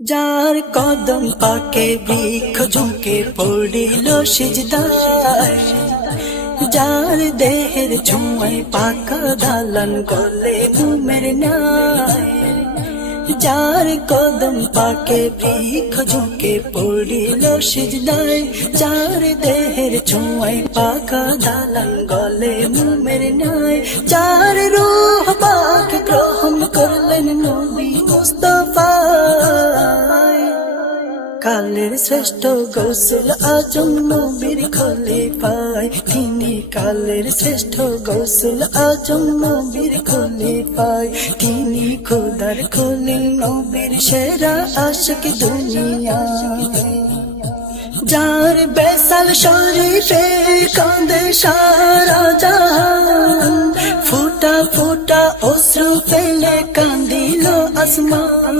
যার কদম পাকে বৃক্ষ ঝুঁকে পড়িল সিজদায়, যার দেহের ছোঁয়ায় পাকা দালান গলে ঘুমের নাই, যার কদম পাকে বৃক্ষ ঝুঁকে পড়িল সিজদায়, যার দেহের ছোঁয়ায় পাকা দালান গলে ঘুমের নাই, যার রূহ পাক গ্রহণ করলেন নবী মুস্তাফা। কালের শ্রেষ্ঠ গৌসুল আজম নবীর খলিফায়, তিনি কালের শ্রেষ্ঠ গৌসুল আজম নবীর খলিফায়, তিনি খোদার খলিল নবীর সেরা আশিক দুনিয়ায়। যার বেসাল শরীফে কাঁদে সারা জাহান, ফুটা ফুটা অশ্রু ফেলে কান্দিল আসমান।